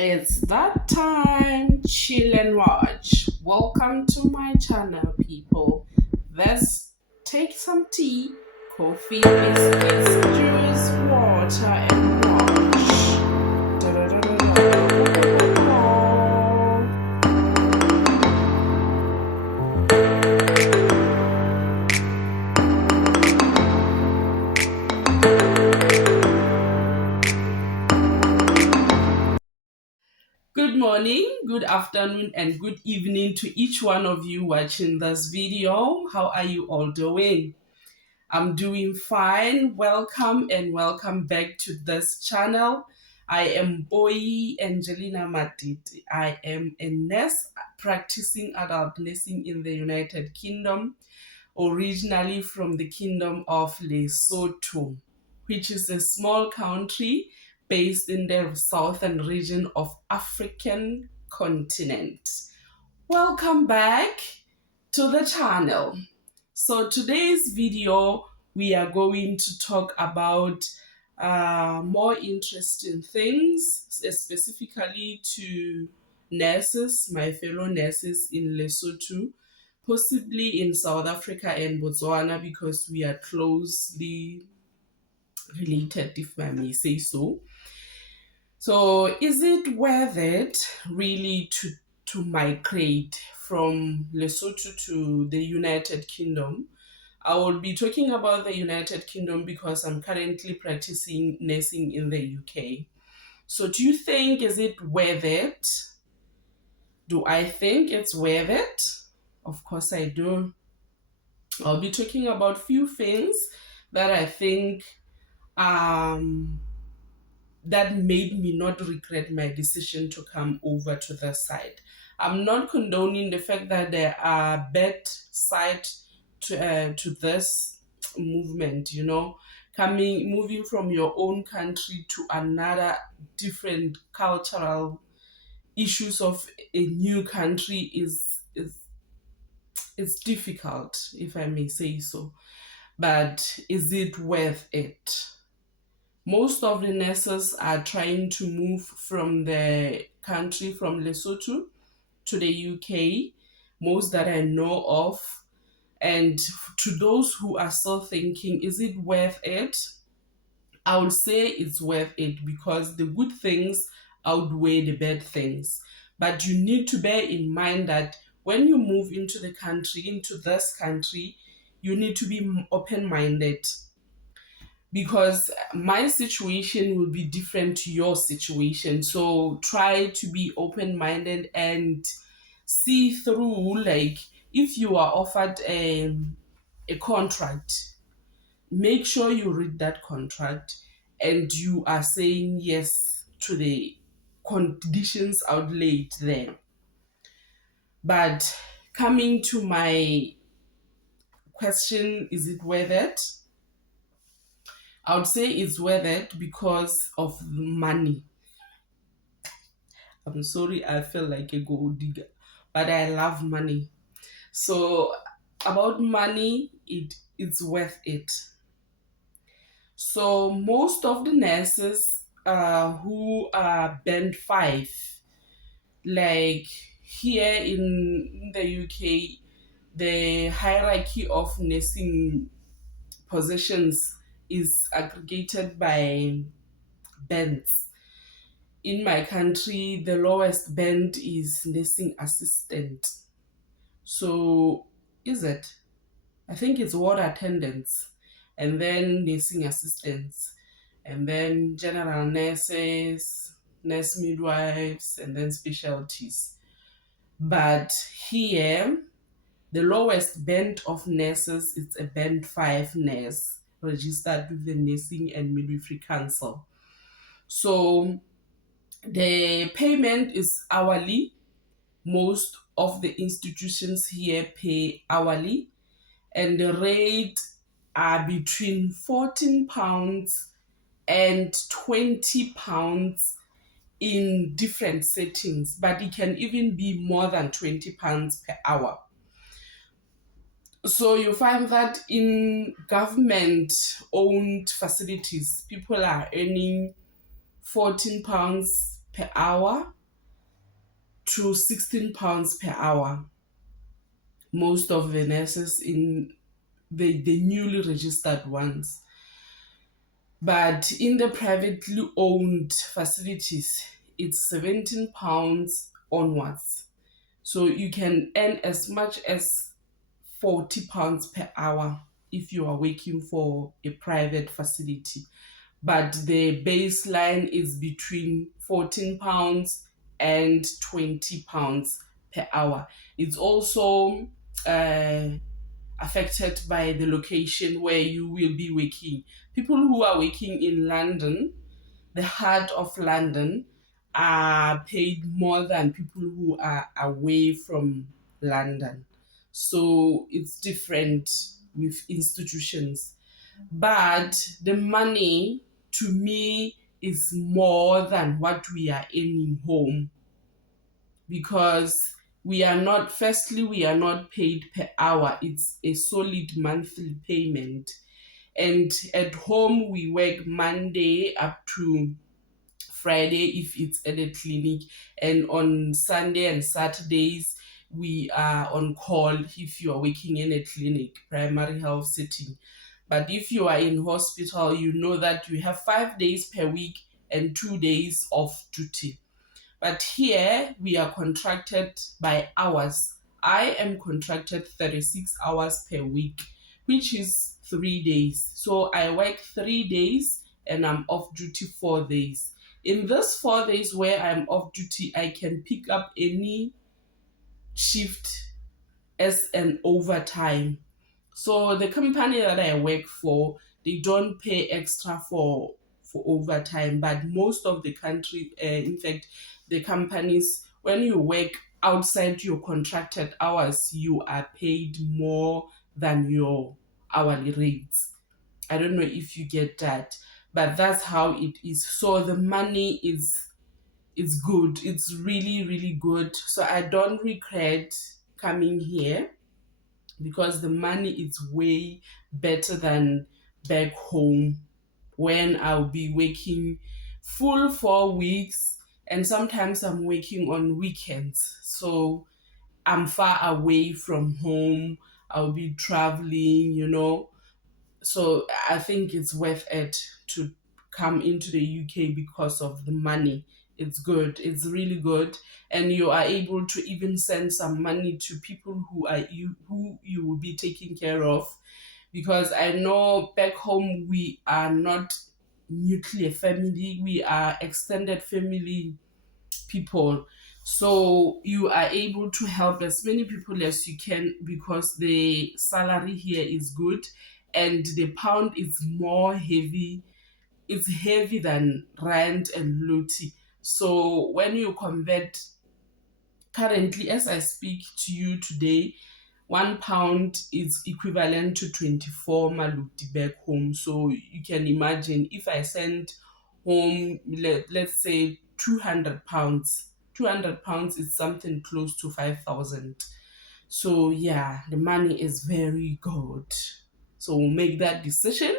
It's that time, chill and watch. Welcome to my channel, people. Let's take some tea, coffee, biscuits, juice, water, and watch. Da-da-da-da-da. Good morning, good afternoon, and good evening to each one of you watching this video. How are you all doing? I'm doing fine. Welcome and welcome back to this channel. I am Boy Angelina Matiti. I am a nurse practicing adult nursing in the United Kingdom, originally from the Kingdom of Lesotho, which is a small country based in the southern region of African continent. Welcome back to the channel. So today's video, we are going to talk about more interesting things, specifically to nurses, my fellow nurses in Lesotho, possibly in South Africa and Botswana, because we are closely related, if I may say so. So is it worth it really to migrate from Lesotho to the United Kingdom? I will be talking about the United Kingdom because I'm currently practicing nursing in the UK. So do you think is it worth it? Do I think it's worth it? Of course I do. I'll be talking about few things that I think um that made me not regret my decision to come over to the side. I'm not condoning the fact that there are bad sides to this movement, moving from your own country to another different cultural issues of a new country is difficult, if I may say so. But is it worth it? Most of the nurses are trying to move from the country, from Lesotho to the UK, most that I know of. And to those who are still thinking, is it worth it? I would say it's worth it because the good things outweigh the bad things. But you need to bear in mind that when you move into the country, into this country, you need to be open minded because my situation will be different to your situation. So try to be open minded and see through, like, if you are offered a contract, make sure you read that contract and you are saying yes to the conditions outlaid there. But coming to my question, is it worth it? I would say it's worth it because of money. I'm sorry, I feel like a gold digger, but I love money. So about money, it's worth it. So most of the nurses who are band five, like here in the UK, the hierarchy of nursing positions is aggregated by bands. In my country, the lowest band is nursing assistant. So, is it? I think it's ward attendants, and then nursing assistants, and then general nurses, nurse midwives, and then specialties. But here, the lowest band of nurses is a band 5 nurse registered with the Nursing and Midwifery Council. So the payment is hourly. Most of the institutions here pay hourly, and the rate are between £14 and £20 in different settings, but it can even be more than £20 per hour. So you find that in government owned facilities, people are earning £14 per hour to £16 per hour. Most of the nurses in the newly registered ones. But in the privately owned facilities, it's £17 onwards. So you can earn as much as £40 per hour if you are working for a private facility. But the baseline is between £14 and £20 per hour. It's also uh, affected by the location where you will be working. People who are working in London, the heart of London, are paid more than people who are away from London. So it's different with institutions. But the money to me is more than what we are earning home, because we are not paid per hour. It's a solid monthly payment. And at home, we work Monday up to Friday if it's at a clinic, and on Sunday and Saturdays we are on call if you are working in a clinic, primary health setting. But if you are in hospital, you know that you have 5 days per week and 2 days off duty. But here we are contracted by hours. I am contracted 36 hours per week, which is 3 days. So I work 3 days and I'm off duty 4 days. In this 4 days where I'm off duty, I can pick up any shift as an overtime. So the company that I work for, they don't pay extra for overtime, but most of the country, in fact, the companies, when you work outside your contracted hours, you are paid more than your hourly rates. I don't know if you get that, but that's how it is. So the money is good. It's really, really good. So I don't regret coming here, because the money is way better than back home, when I'll be working full 4 weeks, and sometimes I'm working on weekends. So I'm far away from home. I'll be traveling. So I think it's worth it to come into the UK because of the money. It's good. It's really good, and you are able to even send some money to people who you will be taking care of. Because I know back home we are not nuclear family; we are extended family people. So you are able to help as many people as you can, because the salary here is good and the pound is more heavy. It's heavy than rand and loti. So when you convert, currently as I speak to you today, £1 is equivalent to 24 maluti back home. So you can imagine, if I send home, let's say £200, £200 is something close to 5,000. So yeah, the money is very good. So make that decision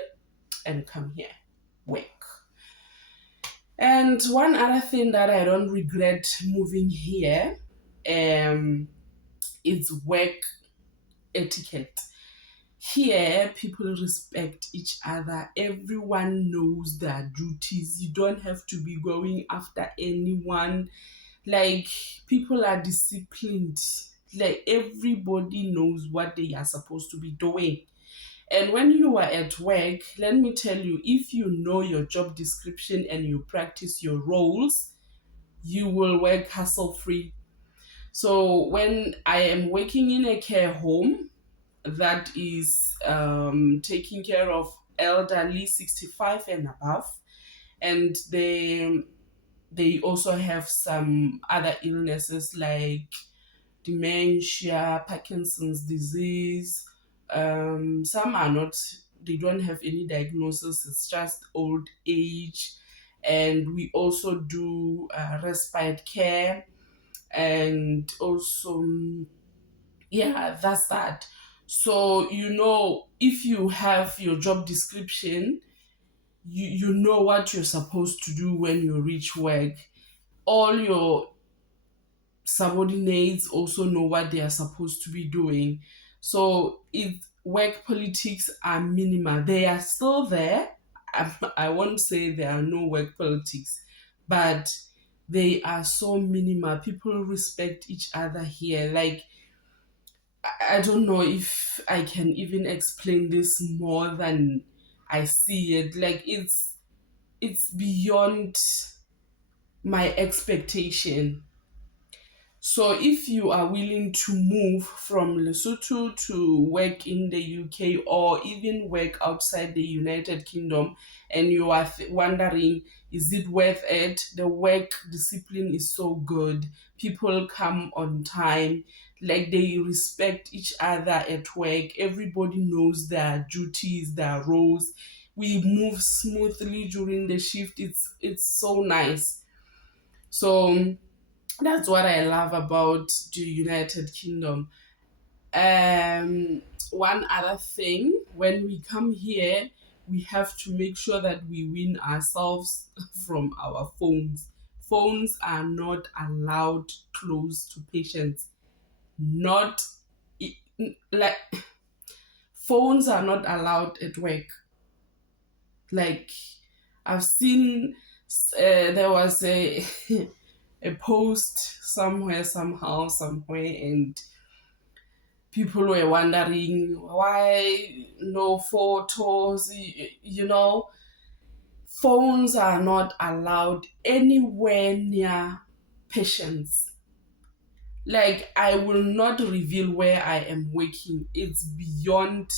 and come here, work. And one other thing that I don't regret moving here, is work etiquette. Here, people respect each other. Everyone knows their duties. You don't have to be going after anyone. Like, people are disciplined. Like, everybody knows what they are supposed to be doing. And when you are at work, let me tell you, if you know your job description and you practice your roles, you will work hassle free. So when I am working in a care home that is taking care of elderly 65 and above, and they also have some other illnesses like dementia, Parkinson's disease. Some are not, they don't have any diagnosis, it's just old age. And we also do respite care, and also, yeah, that's that. So, if you have your job description, you know what you're supposed to do when you reach work. all your subordinates also know what they are supposed to be doing. So it work politics are minimal. They are still there. I won't say there are no work politics, but they are so minimal. People respect each other here. Like I don't know if I can even explain this more than I see it. Like it's beyond my expectation. So if you are willing to move from Lesotho to work in the UK or even work outside the United Kingdom, and you are wondering, is it worth it? The work discipline is so good. People come on time, like they respect each other at work. Everybody knows their duties, their roles. We move smoothly during the shift. It's so nice. So that's what I love about the United Kingdom. One other thing, when we come here, we have to make sure that we win ourselves from our phones. Phones are not allowed close to patients. Not like phones are not allowed at work. Like I've seen, there was a a post somewhere, somehow, somewhere, and people were wondering why no photos. You know, phones are not allowed anywhere near patients. Like, I will not reveal where I am working, it's beyond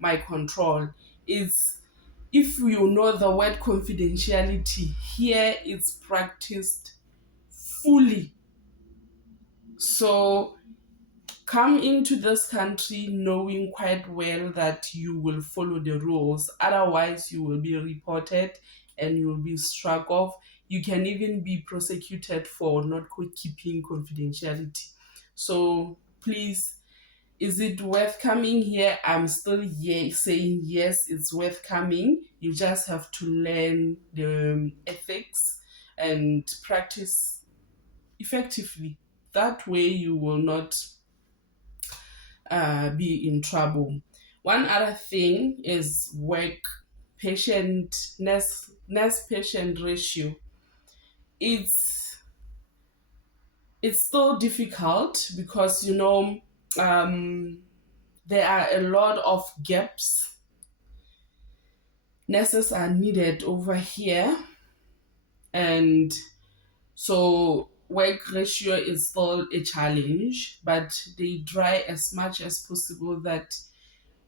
my control. It's, if you know the word confidentiality, here it's practiced fully. So come into this country knowing quite well that you will follow the rules. Otherwise, you will be reported and you will be struck off. You can even be prosecuted for not keeping confidentiality. So please, is it worth coming here? I'm still saying yes, it's worth coming. You just have to learn the ethics and practice effectively. That way, you will not be in trouble. One other thing is work patient nurse patient ratio. It's it's still difficult because um, there are a lot of gaps. Nurses are needed over here, and so work ratio is still a challenge. But they try as much as possible that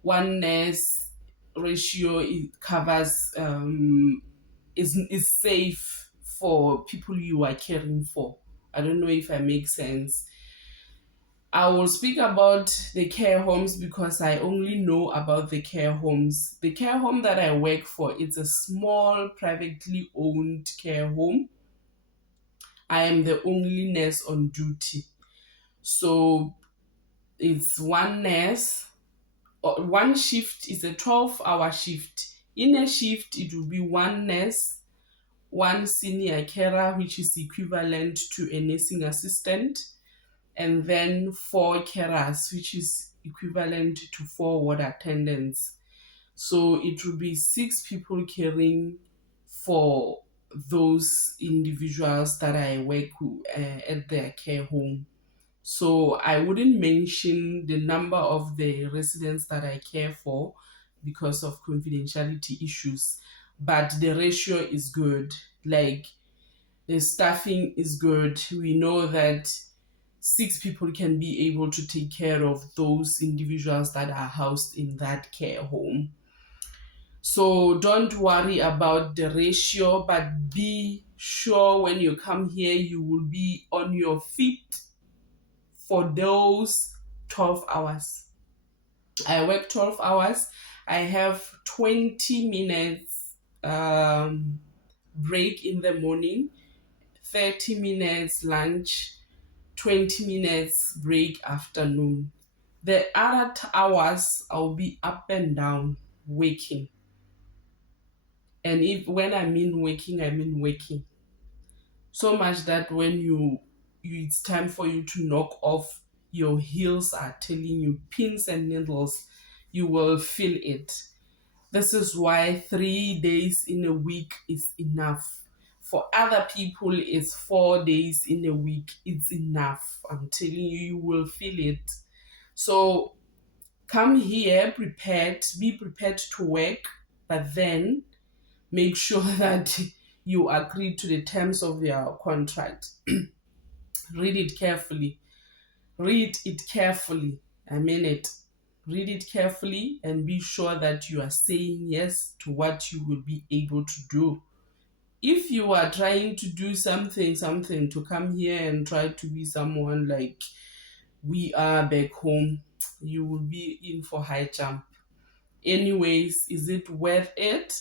one nurse ratio covers is safe for people you are caring for. I don't know if I make sense. I will speak about the care homes because I only know about the care homes. The care home that I work for, it's a small privately owned care home. I am the only nurse on duty. So it's one nurse. One shift is a 12-hour shift. In a shift, it will be one nurse, one senior carer, which is equivalent to a nursing assistant, and then four carers, which is equivalent to four ward attendants. So it will be six people caring for those individuals that I work with, at their care home. So I wouldn't mention the number of the residents that I care for because of confidentiality issues, but the ratio is good. Like, the staffing is good. We know that six people can be able to take care of those individuals that are housed in that care home. So don't worry about the ratio, but be sure when you come here, you will be on your feet for those 12 hours. I work 12 hours. I have 20 minutes break in the morning, 30 minutes lunch, 20 minutes break afternoon. The other hours I'll be up and down waking. And if when I mean waking, I mean waking. So much that when it's time for you to knock off, your heels are telling you pins and needles. You will feel it. This is why 3 days in a week is enough. For other people, it's 4 days in a week. It's enough. I'm telling you, you will feel it. So come here prepared, be prepared to work, but then make sure that you agree to the terms of your contract. Read it carefully. Read it carefully. I mean it. Read it carefully and be sure that you are saying yes to what you will be able to do. If you are trying to do something to come here and try to be someone like we are back home, you will be in for high jump. Anyways, is it worth it?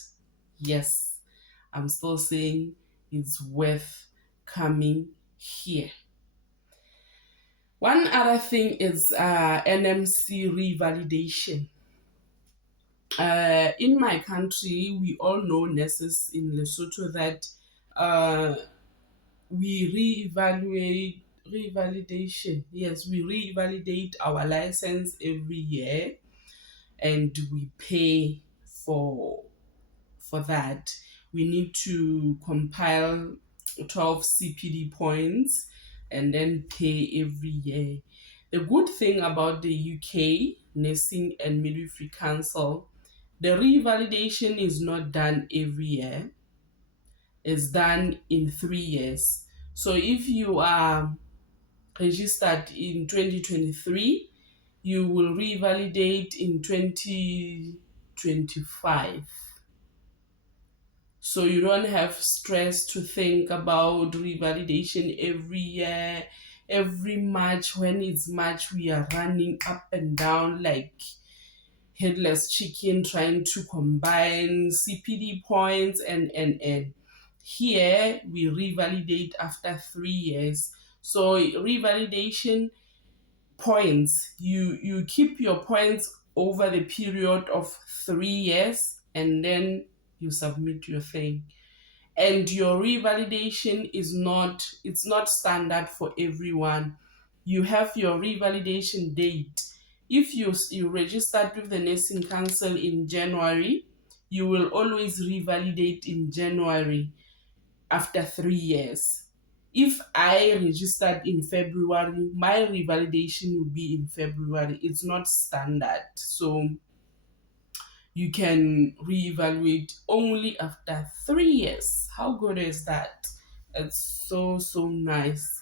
Yes. I'm still saying it's worth coming here. One other thing is NMC revalidation. In my country, we all know nurses in Lesotho that uh, we revalidation. Yes, we revalidate our license every year, and we pay for that. We need to compile 12 CPD points and then pay every year. The good thing about the UK Nursing and Midwifery Council, the revalidation is not done every year, it's done in 3 years. So if you are registered in 2023, you will revalidate in 2025. So you don't have stress to think about revalidation every year. Every March, when it's March, we are running up and down like headless chicken trying to combine CPD points and here we revalidate after 3 years. So revalidation points, you keep your points over the period of 3 years and then you submit your thing. And your revalidation it's not standard for everyone. You have your revalidation date. If you registered with the nursing council in January, you will always revalidate in January after 3 years. If I registered in February, my revalidation will be in February. It's not standard. So you can reevaluate only after 3 years. How good is that? It's so nice.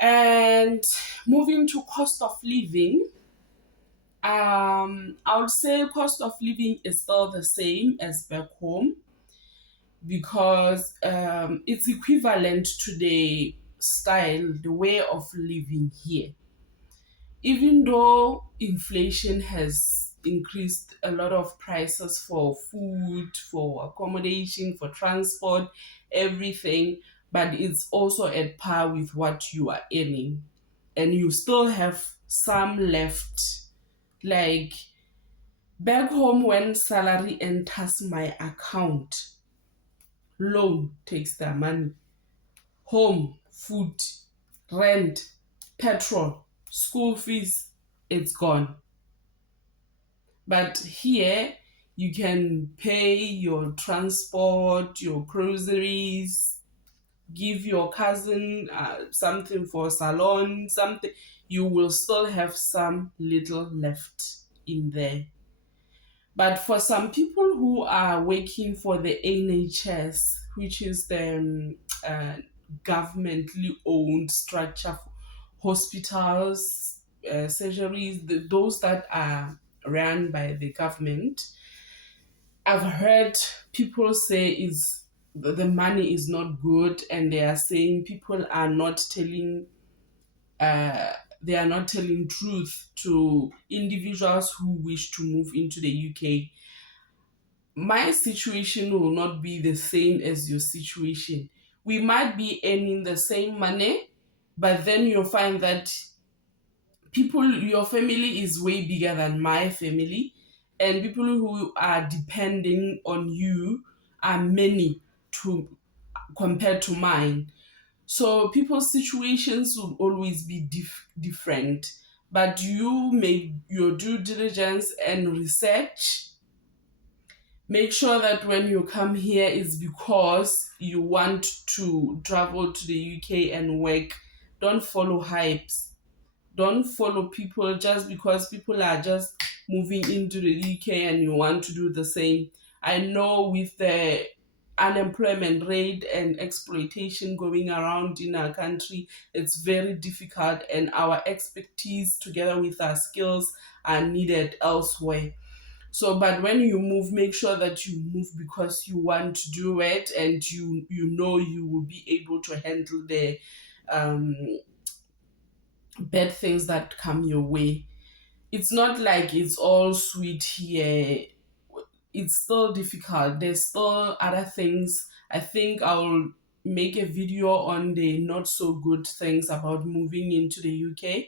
And moving to cost of living, I would say cost of living is still the same as back home because it's equivalent to the style, the way of living here. Even though inflation has increased a lot of prices for food, for accommodation, for transport, everything, but it's also at par with what you are earning. And you still have some left. Like back home, when salary enters my account, loan takes their money, home, food, rent, petrol, school fees, it's gone. But here, you can pay your transport, your groceries, give your cousin something for salon, something. You will still have some little left in there. But for some people who are working for the NHS, which is the governmentally owned structure, hospitals, surgeries, those that are run by the government, I've heard people say is the money is not good, and they are saying people are not telling uh, they are not telling truth to individuals who wish to move into the UK. My situation will not be the same as your situation. We might be earning the same money, but then you'll find that your family is way bigger than my family, and people who are depending on you are many to compared to mine. So people's situations will always be different. But you make your due diligence and research. Make sure that when you come here is because you want to travel to the UK and work. Don't follow hypes. Don't follow people just because people are just moving into the UK and you want to do the same. I know with the unemployment rate and exploitation going around in our country, it's very difficult, and our expertise together with our skills are needed elsewhere. So, but when you move, make sure that you move because you want to do it, and you know you will be able to handle the um, bad things that come your way. It's not like it's all sweet here. It's still difficult. There's still other things. I think I'll make a video on the not so good things about moving into the UK.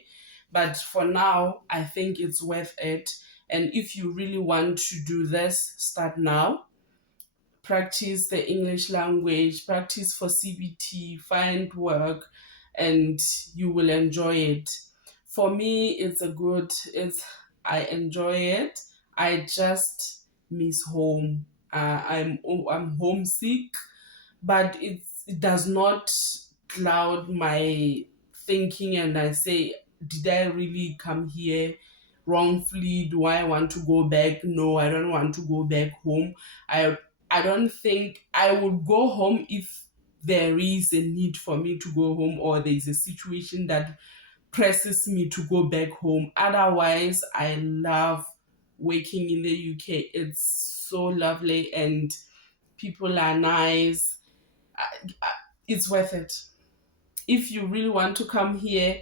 But for now, I think it's worth it. And if you really want to do this, start now. Practice the English language, practice for CBT, find work, and you will enjoy it. For me, I enjoy it. I just miss home. I'm homesick, but it does not cloud my thinking, and I say, did I really come here wrongfully? Do I want to go back? No, I don't want to go back home. I don't think I would go home if there is a need for me to go home, or there is a situation that presses me to go back home. Otherwise, I love working in the UK. It's so lovely and people are nice. It's worth it. If you really want to come here,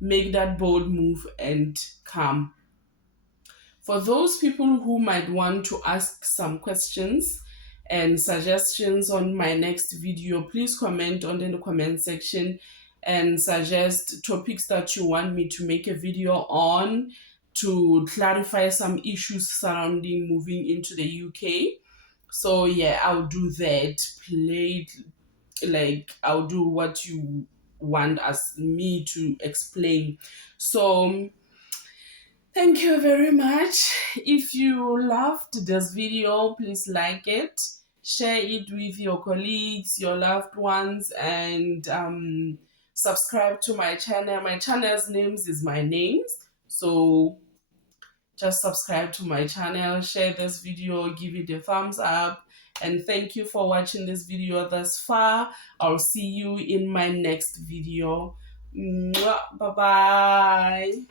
make that bold move and come. For those people who might want to ask some questions and suggestions on my next video, please comment on the comment section and suggest topics that you want me to make a video on to clarify some issues surrounding moving into the UK. So yeah, I'll do that. I'll do what you want as me to explain. So thank you very much. If you loved this video, please like it, share it with your colleagues, your loved ones, and subscribe to my channel. My channel's names is my names. So just subscribe to my channel, share this video, give it a thumbs up, and thank you for watching this video thus far. I'll see you in my next video. Bye bye.